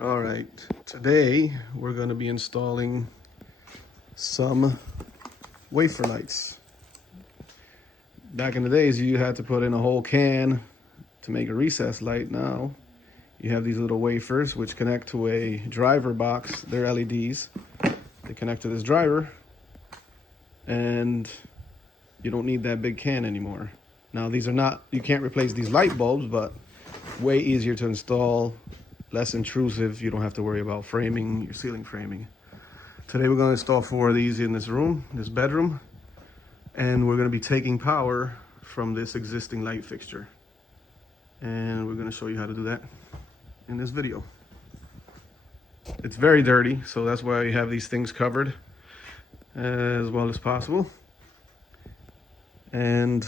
All right, today we're going to be installing some wafer lights. Back in the days, you had to put in a whole can to make a recessed light. Now you have these little wafers which connect to a driver box. They're LEDs. They connect to this driver, and you don't need that big can anymore. Now these are not, you can't replace these light bulbs, but way easier to install, less intrusive. You don't have to worry about framing, your ceiling framing. Today we're going to install 4 of these in this room, this bedroom, and we're going to be taking power from this existing light fixture. And we're going to show you how to do that in this video. It's very dirty, so that's why we have these things covered as well as possible. And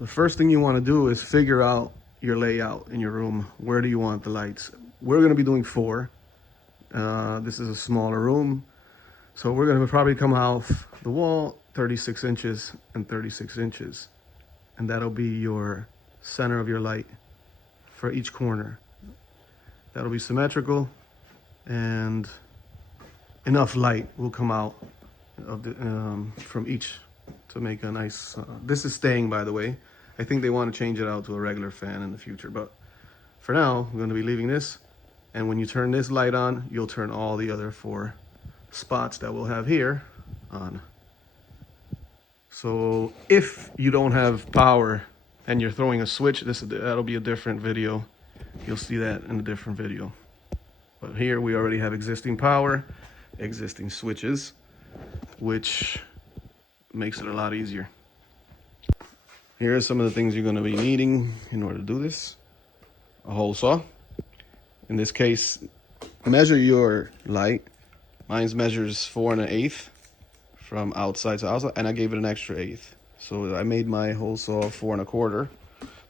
the first thing you want to do is figure out your layout in your room. Where do you want the lights? We're going to be doing 4. This is a smaller room, so we're going to probably come off the wall 36 inches and 36 inches, and that'll be your center of your light for each corner. That'll be symmetrical, and enough light will come out of the from each to make a nice this is staying, by the way. I think they want to change it out to a regular fan in the future, but for now we're going to be leaving this. And when you turn this light on, you'll turn all the other 4 spots that we'll have here on. So if you don't have power and you're throwing a switch, that'll be a different video. You'll see that in a different video. But here we already have existing power, existing switches, which makes it a lot easier. Here are some of the things you're going to be needing in order to do this. A hole saw. In this case, measure your light. Mine measures 4 1/8 from outside to outside, and I gave it an extra 1/8. So I made my hole saw 4 1/4.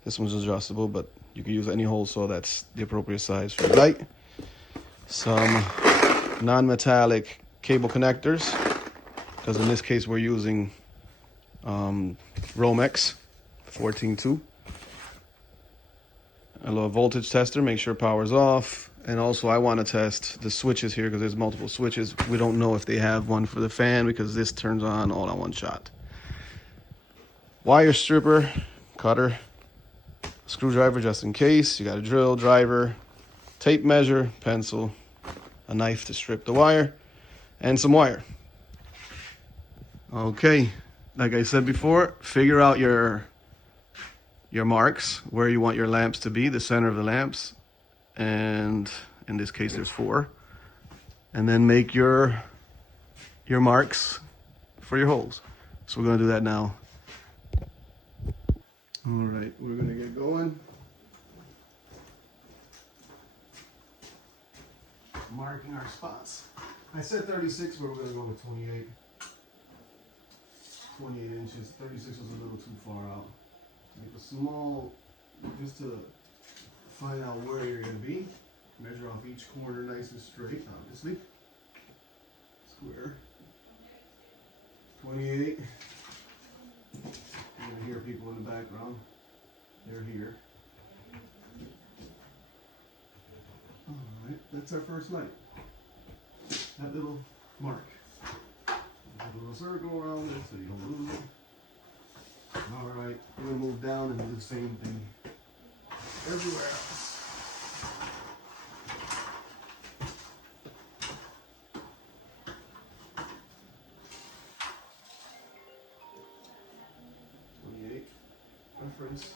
This one's adjustable, but you can use any hole saw that's the appropriate size for your light. Some non-metallic cable connectors, because in this case we're using Romex 14.2. A little voltage tester, make sure power's off. And also I want to test the switches here because there's multiple switches. We don't know if they have one for the fan because this turns on all on one shot. Wire stripper, cutter, screwdriver just in case. You got a drill, driver, tape measure, pencil, a knife to strip the wire, and some wire. Okay, like I said before, figure out your marks, where you want your lamps to be, the center of the lamps, and in this case there's 4, and then make your marks for your holes. So we're going to do that now. All right, we're going to get going. Marking our spots. I said 36, but we're going to go with 28. 28 inches. 36 was a little too far out. Make a small, just to find out where you're going to be. Measure off each corner nice and straight, obviously. Square. 28. You're going to hear people in the background. They're here. Alright, that's our first light. That little mark. There's a little circle around it so you don't lose it. Alright, we're going to move down and do the same thing everywhere else. Reference.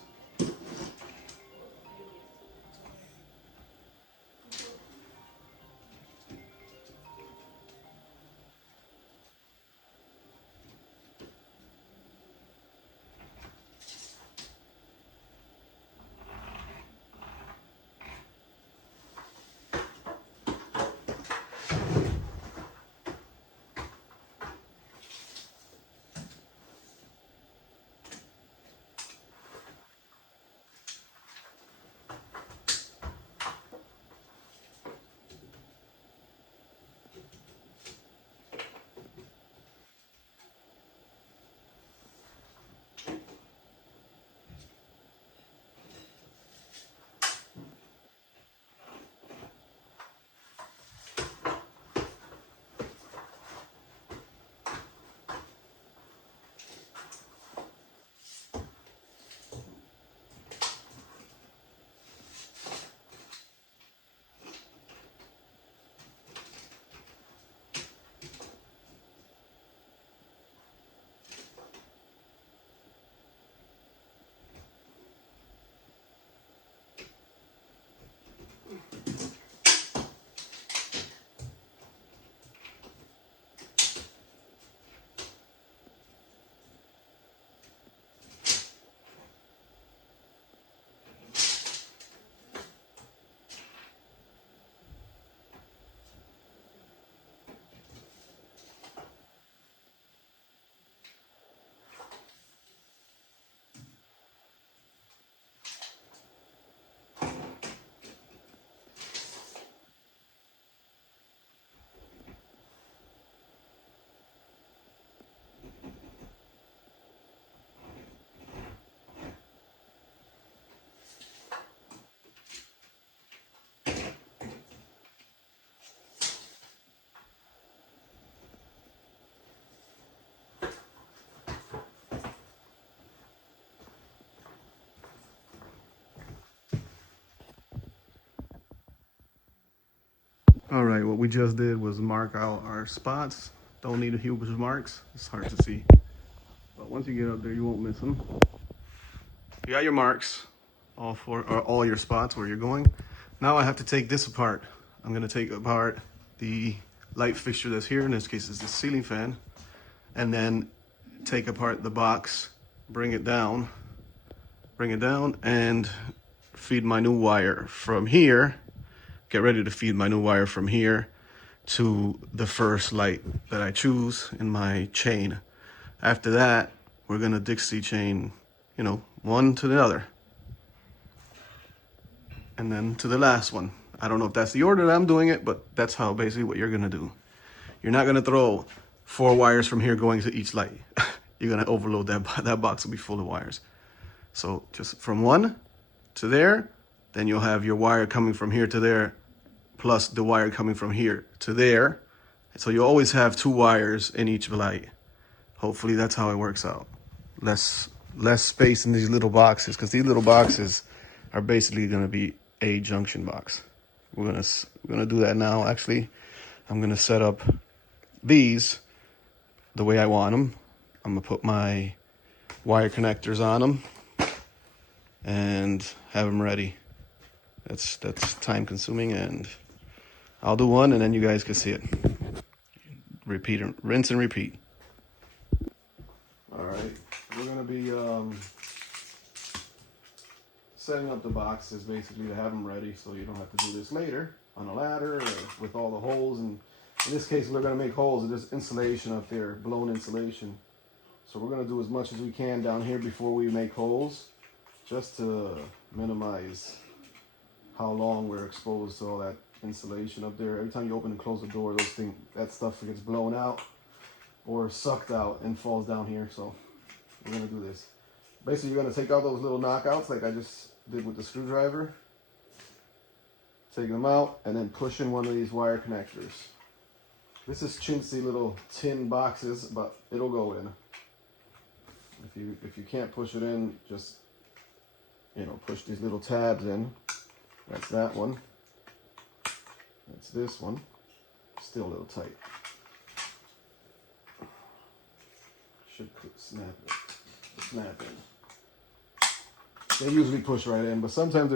All right, what we just did was mark out our spots. Don't need a huge marks. It's hard to see. But once you get up there, you won't miss them. You got your marks, all your spots where you're going. Now I have to take this apart. I'm gonna take apart the light fixture that's here. In this case, it's the ceiling fan. And then take apart the box, bring it down, and feed my new wire from here. Get ready to feed my new wire from here to the first light that I choose in my chain. After that, we're gonna Dixie chain, you know, one to the other. And then to the last one. I don't know if that's the order that I'm doing it, but that's how basically what you're gonna do. You're not gonna throw 4 wires from here going to each light. You're gonna overload that box will be full of wires. So just from 1 to there, then you'll have your wire coming from here to there, plus the wire coming from here to there. So you always have 2 wires in each light. Hopefully that's how it works out. Less space in these little boxes, because these little boxes are basically gonna be a junction box. We're gonna do that now. Actually, I'm gonna set up these the way I want them. I'm gonna put my wire connectors on them and have them ready. That's time consuming, and I'll do one and then you guys can see it. Repeat, rinse and repeat. All right, we're gonna be setting up the boxes basically to have them ready so you don't have to do this later on a ladder or with all the holes. And in this case, we're gonna make holes. There's insulation up there, blown insulation. So we're gonna do as much as we can down here before we make holes, just to minimize how long we're exposed to all that insulation up there. Every time you open and close the door, that stuff gets blown out or sucked out and falls down here. So we're gonna do this. Basically, you're gonna take out those little knockouts like I just did with the screwdriver. Take them out and then push in one of these wire connectors. This is chintzy little tin boxes, but it'll go in. If you can't push it in, just, you know, push these little tabs in. That's that one. That's this one. Still a little tight. Should snap in. They usually push right in, but sometimes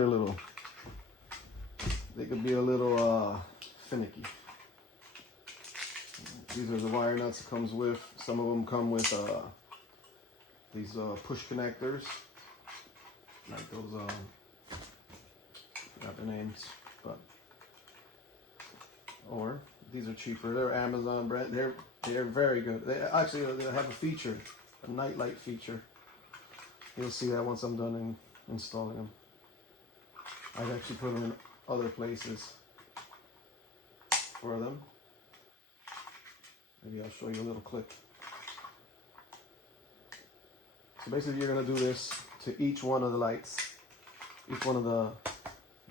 they could be a little finicky. These are the wire nuts it comes with. Some of them come with these push connectors, like those, forgot their names, but, or these are cheaper. They're Amazon brand. They're very good. They actually have a feature, a night light feature. You'll see that once I'm done installing them. I've actually put them in other places for them. Maybe I'll show you a little clip. So basically you're gonna do this to each one of the lights, each one of the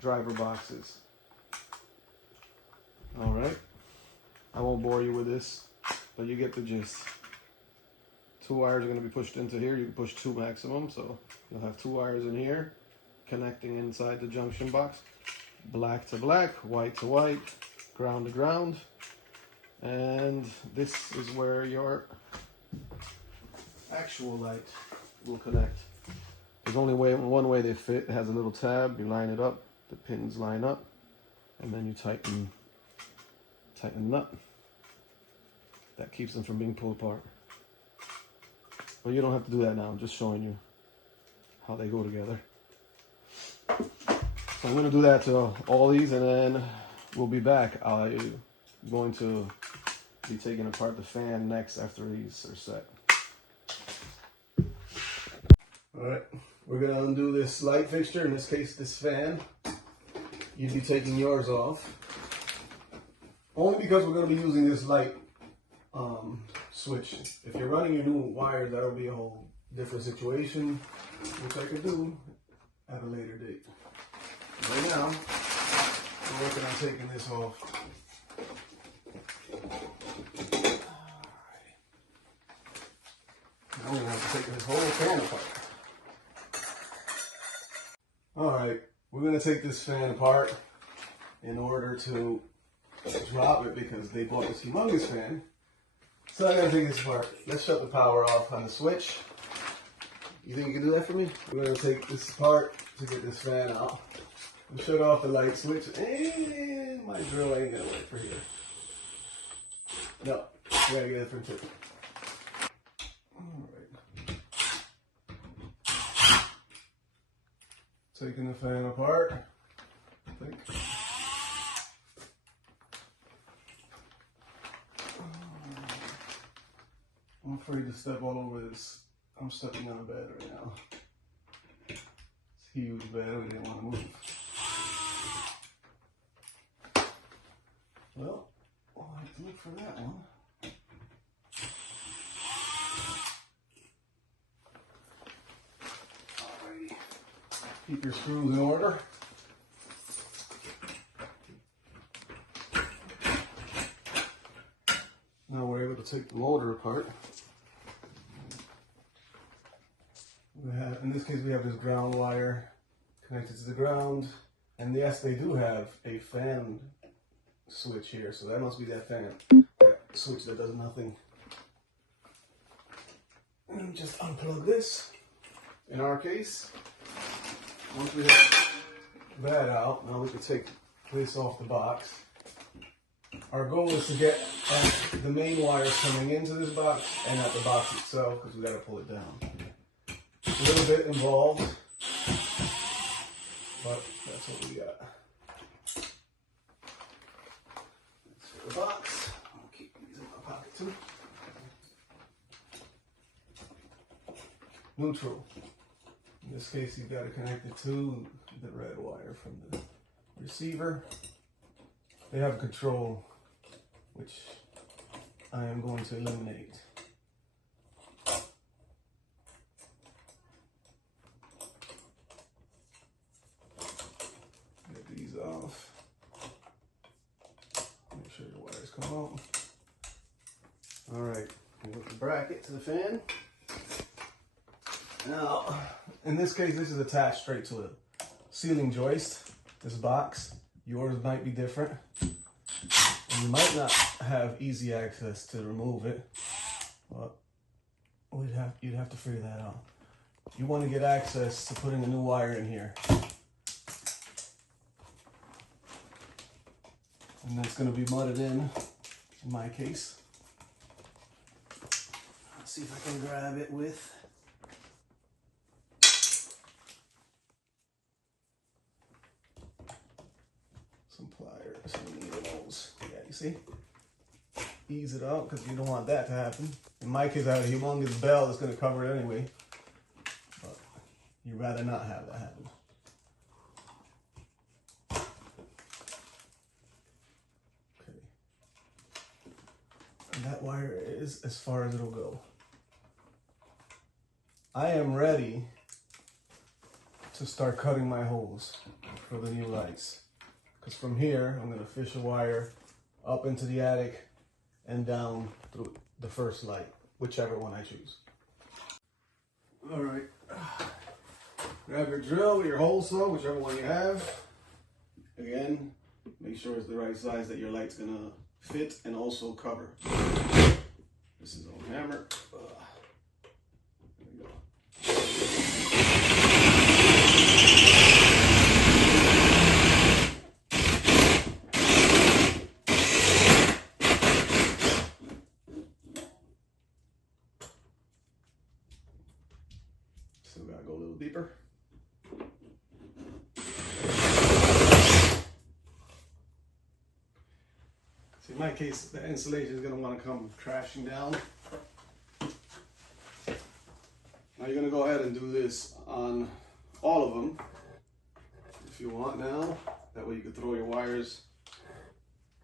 driver boxes. All right, I won't bore you with this, but you get the gist. 2 wires are gonna be pushed into here. You can push 2 maximum, so you'll have 2 wires in here connecting inside the junction box. Black to black, white to white, ground to ground. And this is where your actual light will connect. There's only one way they fit. It has a little tab. You line it up, the pins line up, and then you tighten the nut. That keeps them from being pulled apart. But you don't have to do that now. I'm just showing you how they go together. So I'm going to do that to all these, and then we'll be back. I'm going to be taking apart the fan next after these are set. All right, we're going to undo this light fixture, in this case this fan. You'd be taking yours off. Only because we're going to be using this light switch. If you're running your new wires, that'll be a whole different situation, which I could do at a later date. Right now, we're working on taking this off. Now we're going to have to take this whole fan apart. Alright, we're going to take this fan apart in order to drop it because they bought this humongous fan. So I gotta take this apart. Let's shut the power off on the switch. You think you can do that for me? We're gonna take this apart to get this fan out. And shut off the light switch, and my drill ain't gonna work for here. No, we gotta get a different tip. Alright. Taking the fan apart, I think. I'm afraid to step all over this. I'm stepping on a bed right now. It's a huge bed, we didn't want to move. Well, I'll have to look for that one. Alrighty. Keep your screws in order. Now we're able to take the motor apart. In this case, we have this ground wire connected to the ground. And yes, they do have a fan switch here, so that must be that fan switch that does nothing. And just unplug this. In our case, once we have that out, now we can take this off the box. Our goal is to get the main wires coming into this box and at the box itself, because we got to pull it down. It's a little bit involved, but that's what we got. That's for the box. I'll keep these in my pocket too. Neutral. In this case, you've got to connect it to the red wire from the receiver. They have control, which I am going to eliminate. Get these off. Make sure the wires come out. All right, move the bracket to the fan. Now, in this case, this is attached straight to a ceiling joist, this box. Yours might be different. And you might not have easy access to remove it, but you'd have to figure that out. You want to get access to putting a new wire in here. And that's going to be mudded in my case. Let's see if I can grab it with some pliers, some needles. Yeah, you see? Ease it out because you don't want that to happen. In my case, I have a humongous bell that's going to cover it anyway. But you'd rather not have that happen. Okay. And that wire is as far as it'll go. I am ready to start cutting my holes for the new lights. Because from here, I'm going to fish a wire up into the attic and down through the first light, whichever one I choose. All right, grab your drill or your hole saw, whichever one you have. Again, make sure it's the right size that your light's going to fit and also cover. This is on hammer. There we go. Still gotta go a little deeper. So in my case, the insulation is gonna want to come crashing down. Now you're gonna go ahead and do this on all of them if you want now. That way you can throw your wires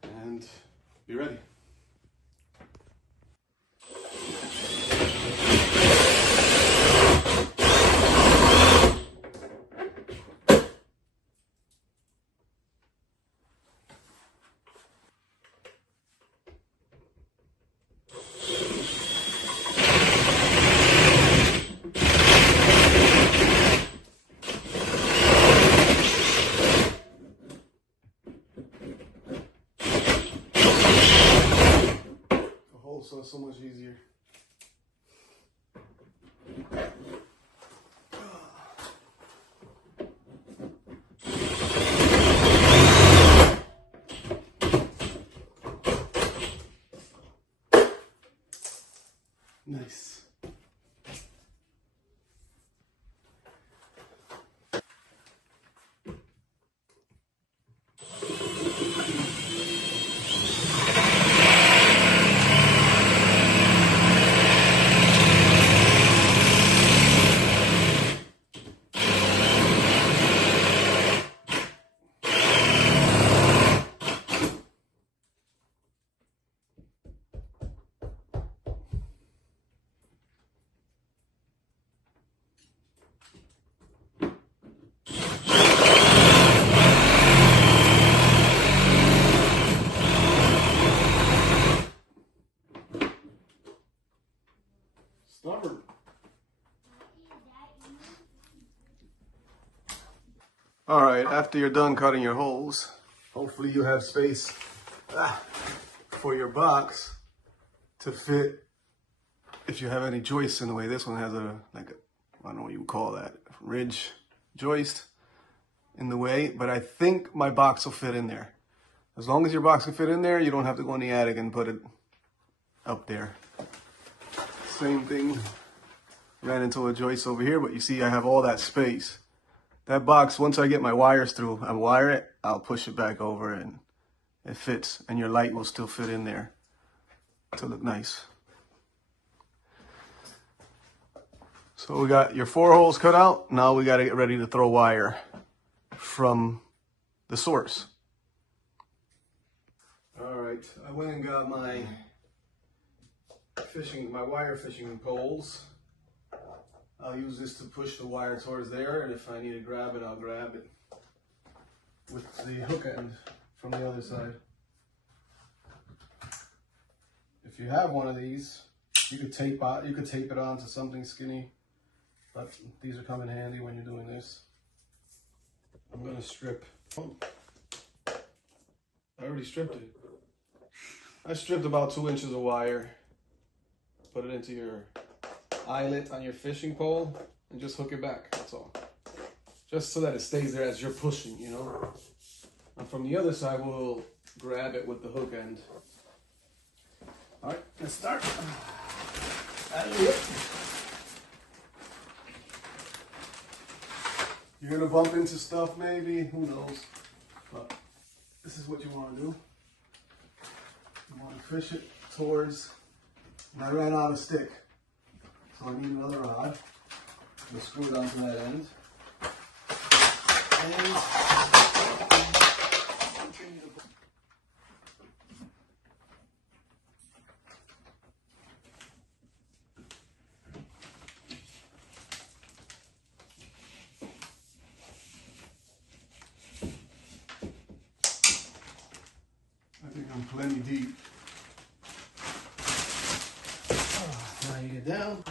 and be ready. table, so it's so much easier. Nice. Stubborn. All right, after you're done cutting your holes, hopefully you have space for your box to fit if you have any joists in the way. This one has I don't know what you would call that, ridge joist in the way, but I think my box will fit in there. As long as your box can fit in there, you don't have to go in the attic and put it up there. Same thing, ran into a joist over here, but you see I have all that space. That box, once I get my wires through, I wire it, I'll push it back over and it fits, and your light will still fit in there to look nice. So we got your 4 holes cut out. Now we got to get ready to throw wire from the source. All right, I went and got my wire fishing poles. I'll use this to push the wire towards there, and if I need to grab it, I'll grab it with the hook end from the other side. If you have one of these, you could tape it onto something skinny, but these are come in handy when you're doing this. I'm gonna strip. Oh, I already stripped it. I stripped about 2 inches of wire, put it into your eyelet on your fishing pole, and just hook it back, that's all. Just so that it stays there as you're pushing, you know. And from the other side, we'll grab it with the hook end. All right, let's start. You're gonna bump into stuff maybe, who knows, but this is what you wanna do. You wanna fish it towards, and I ran out of stick. So I need another rod. We'll screw it onto that end. And I think I'm plenty deep. Now you get down.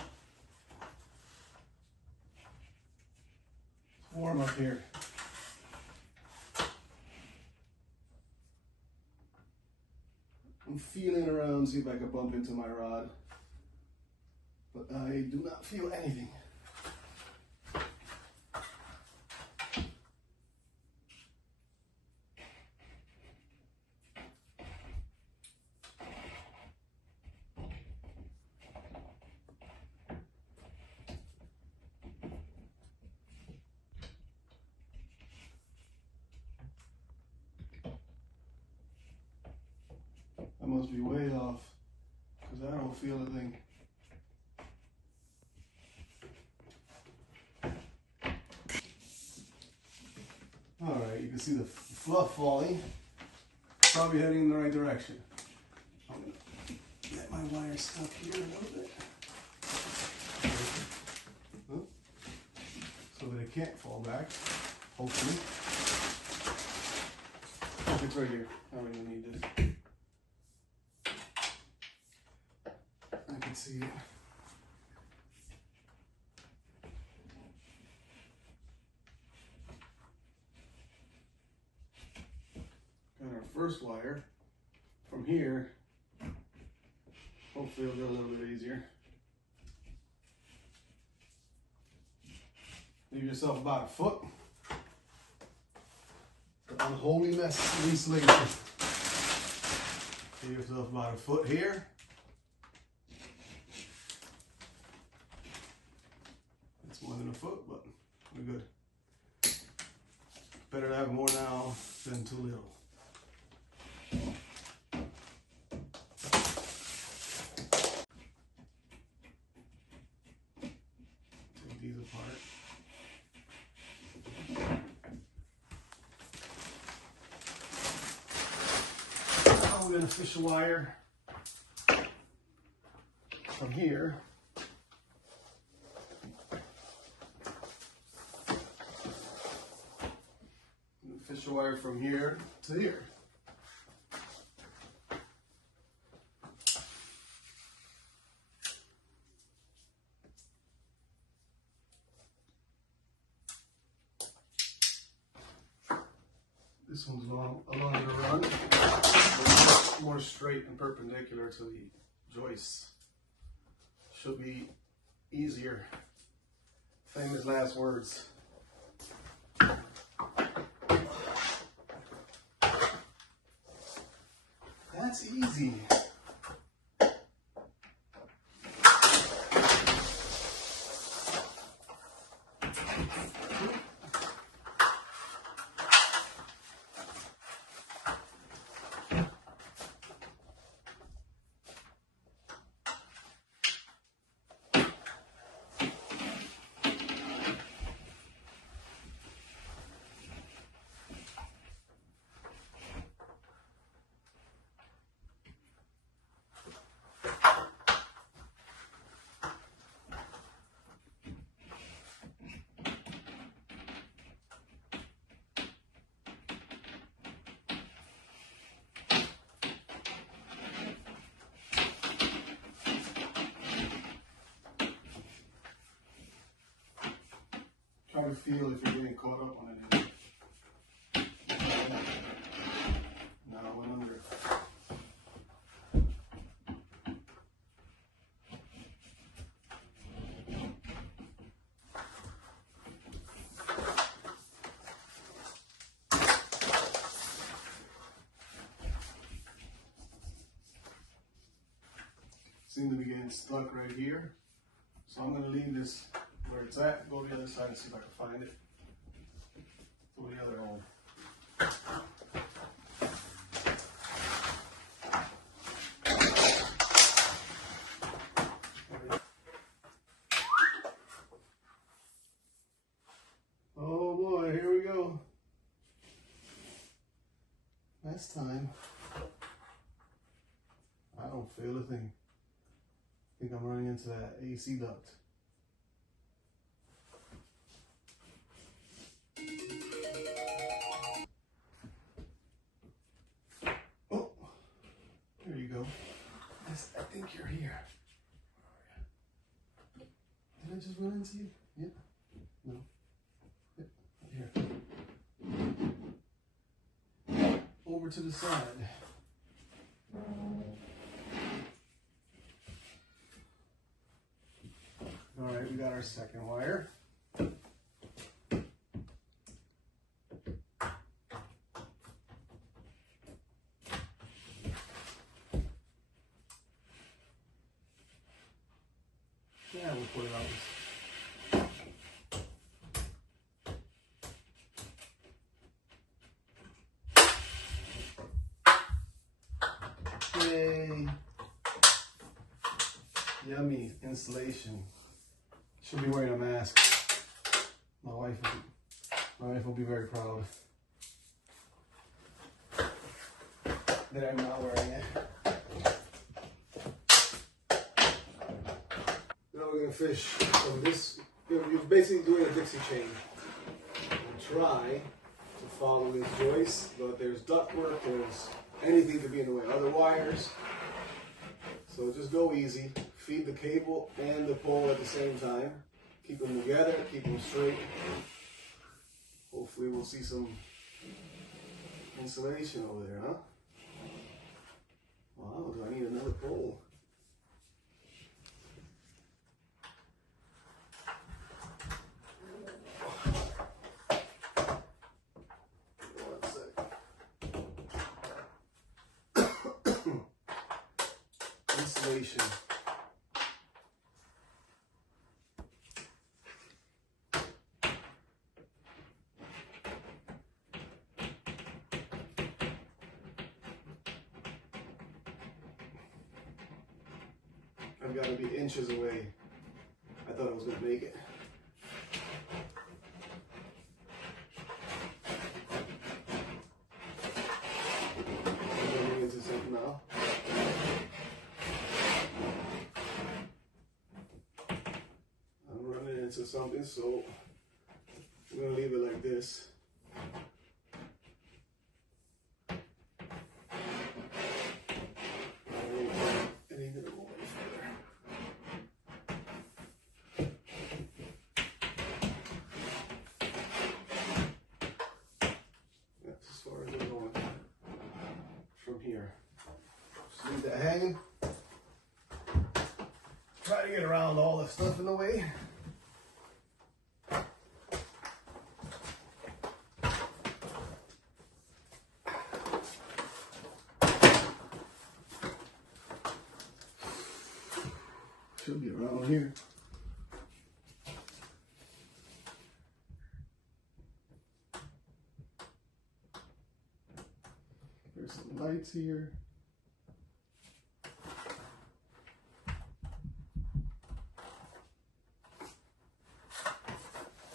Warm up here. I'm feeling around, see if I can bump into my rod, but I do not feel anything. I must be way off, because I don't feel a thing. All right, you can see the fluff falling. Probably heading in the right direction. I'm gonna get my wire stuck here a little bit. So that it can't fall back, hopefully. It's right here, I don't really need this. I can see it. Got our first wire from here Hopefully it'll go a little bit easier. Leave yourself about a foot. The unholy mess of insulation. Leave yourself about a foot here. It's more than a foot, but we're good. Better to have more now than too little. Take these apart. Now we're going to fish a wire from here. Fish a wire from here to here. This one's a longer run, but more straight and perpendicular to the joists. Should be easier. Famous last words. That's easy. Try to feel if you're getting caught up on anything. Now I went under. Seem to be getting stuck right here. So I'm going to leave this where it's at, go to the other side and see if I can find it. Go to the other hole. Oh boy, here we go. Last time, I don't feel a thing. I think I'm running into that AC duct. Oh, there you go. Yes, I think you're here. Did I just run into you? Yeah. No. Yeah. Here. Over to the side. All right, we got our second wire. Yeah, we'll put it on. Yay! Yummy insulation. Should be wearing a mask. My wife will be very proud that I'm not wearing it. Now we're gonna fish from this. You're basically doing a Dixie chain. We'll try to follow these joists, but there's ductwork, there's anything could be in the way, other wires. So just go easy. Feed the cable and the pole at the same time. Keep them together, keep them straight. Hopefully we'll see some insulation over there, huh? Wow, do I need another pole? installation. I've got to be inches away. I thought I was going to make it. I'm running into something now. I'm running into something, so I'm going to leave it like this. Here. Just leave that hanging. Try to get around all the stuff in the way. Should be around here. There's some lights here.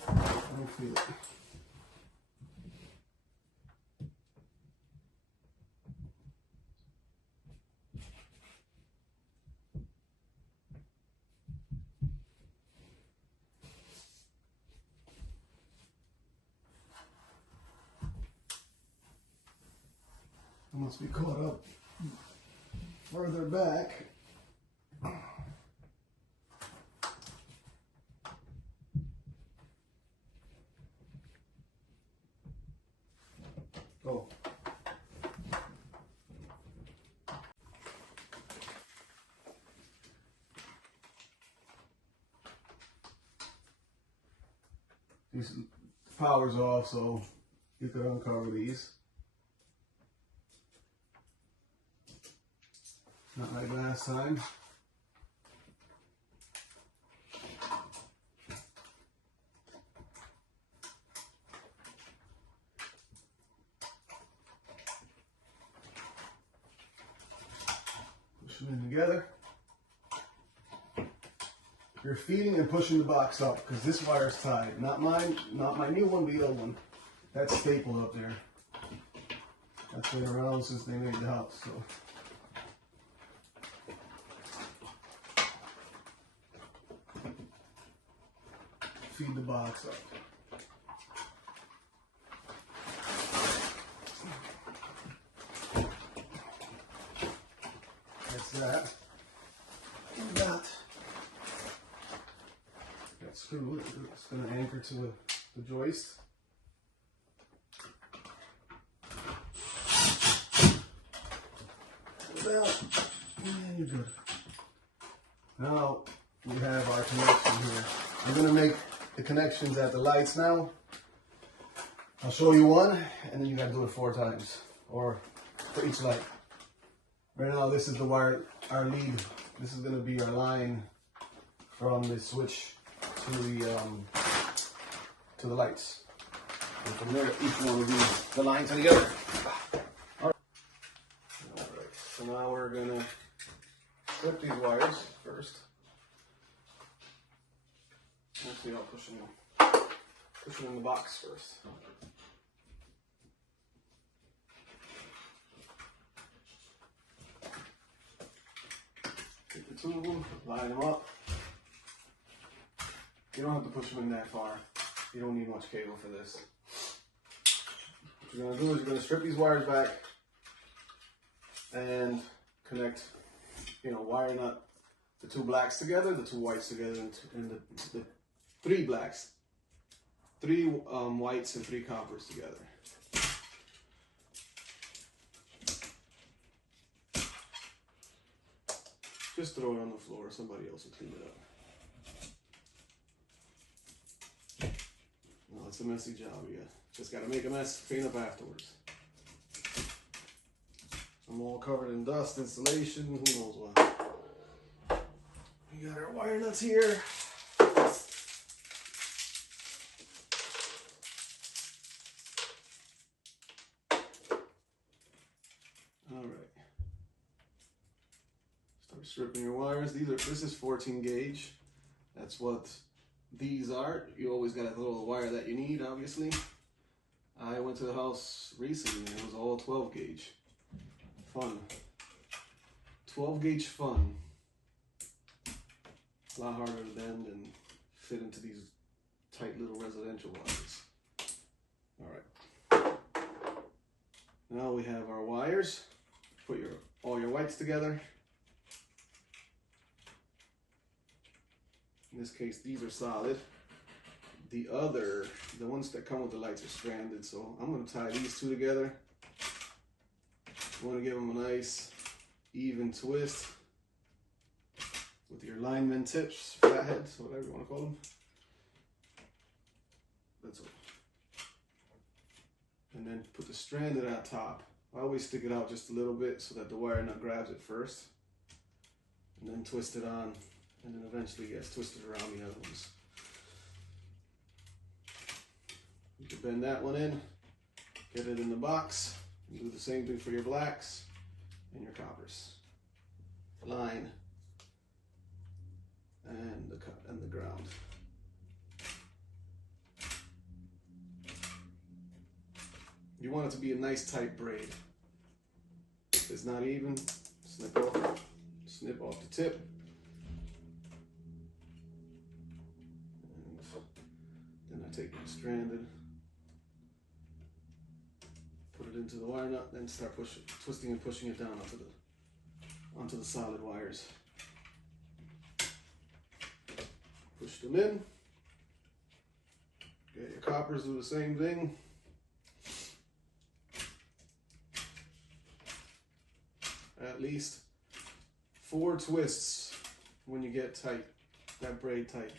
I don't feel it. I must be caught up further back. Oh. These power's off, so you could uncover these. Not like last time. Push them in together. You're feeding and pushing the box up because this wire is tied. Not mine, not my new one, the old one. That's stapled up there. That's been around since they made the house, so. Feed the box up. That's that. And that screw. It's going to anchor to the joist. Well, and you're good. Now we have our connection here. I'm going to make the connections at the lights now. I'll show you one, and then you gotta do it 4 times, or for each light. Right now, this is the wire, our lead. This is gonna be our line from the switch to the lights. And from there, each one will be the line together. All right, so now we're gonna clip these wires first. Actually, I'll push them in the box first. Take the 2 of them, line them up. You don't have to push them in that far. You don't need much cable for this. What you're going to do is you're going to strip these wires back and connect, wire up the 2 blacks together, the 2 whites together, and the 3 blacks, 3 whites and 3 coppers together. Just throw it on the floor, somebody else will clean it up. No, it's a messy job, you just gotta make a mess, clean up afterwards. I'm all covered in dust, installation, who knows what. We got our wire nuts here. Alright. Start stripping your wires. This is 14 gauge. That's what these are. You always got a little wire that you need, obviously. I went to the house recently and it was all 12 gauge. Fun. 12 gauge fun. A lot harder to bend and fit into these tight little residential wires. Alright. Now we have our wires. Put all your whites together. In this case, these are solid. The ones that come with the lights are stranded, so I'm going to tie these two together. You want to give them a nice, even twist with your lineman tips, flatheads, whatever you want to call them. That's all. And then put the stranded on top. I always stick it out just a little bit so that the wire nut grabs it first. And then twist it on, and then eventually gets twisted around the other ones. You can bend that one in, get it in the box, and do the same thing for your blacks and your coppers. Line and the ground. You want it to be a nice tight braid. If it's not even, snip off the tip. And then I take the stranded, put it into the wire nut, then start twisting and pushing it down onto the solid wires. Push them in. Get your coppers, do the same thing. At least 4 twists when you get tight, that braid tight.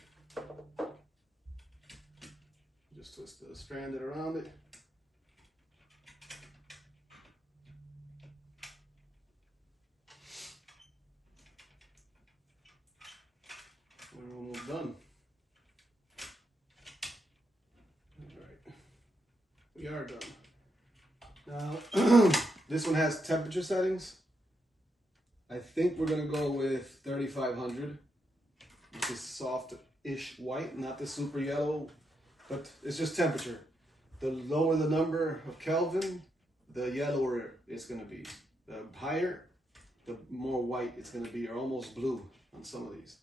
Just twist the stranded around it. We're almost done. All right, we are done. Now, this one has temperature settings. I think we're gonna go with 3500, which is soft-ish white, not the super yellow, but it's just temperature. The lower the number of Kelvin, the yellower it's gonna be. The higher, the more white it's gonna be, or almost blue on some of these.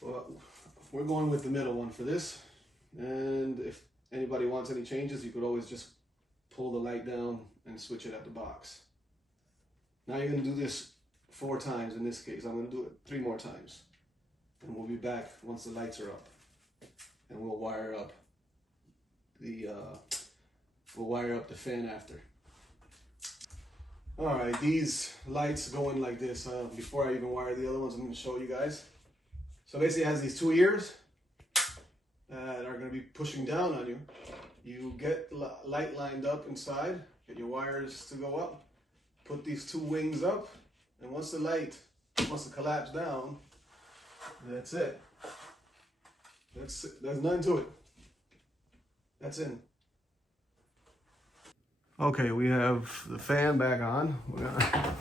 But we're going with the middle one for this. And if anybody wants any changes, you could always just pull the light down and switch it at the box. Now you're going to do this 4 times in this case. I'm going to do it 3 more times. And we'll be back once the lights are up. And we'll wire up the fan after. Alright, these lights go in like this. Before I even wire the other ones, I'm going to show you guys. So basically it has these 2 ears that are going to be pushing down on you. You get the light lined up inside, get your wires to go up. Put these 2 wings up, and once the light wants to collapse down, that's it. There's nothing to it. That's in. Okay, we have the fan back on. We're gonna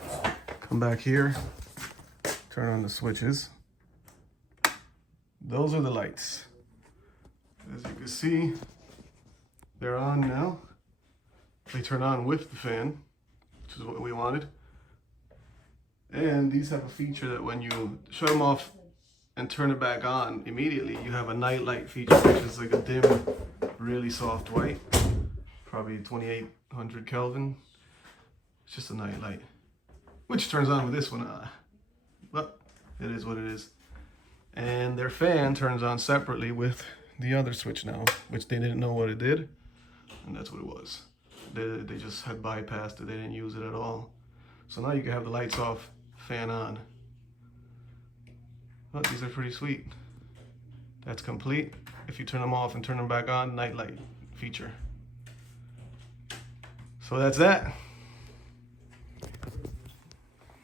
come back here, turn on the switches. Those are the lights. As you can see, they're on now. They turn on with the fan, which is what we wanted. And these have a feature that when you shut them off and turn it back on immediately, you have a night light feature, which is like a dim, really soft white, probably 2800 Kelvin. It's just a night light, which turns on with this one. But it is what it is. And their fan turns on separately with the other switch now, which they didn't know what it did, and that's what it was. They just had bypassed it. They didn't use it at all. So now you can have the lights off, fan on. But these are pretty sweet. That's complete. If you turn them off and turn them back on, night light feature. So that's that.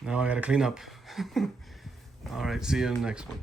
Now I gotta clean up. All right, see you in the next one.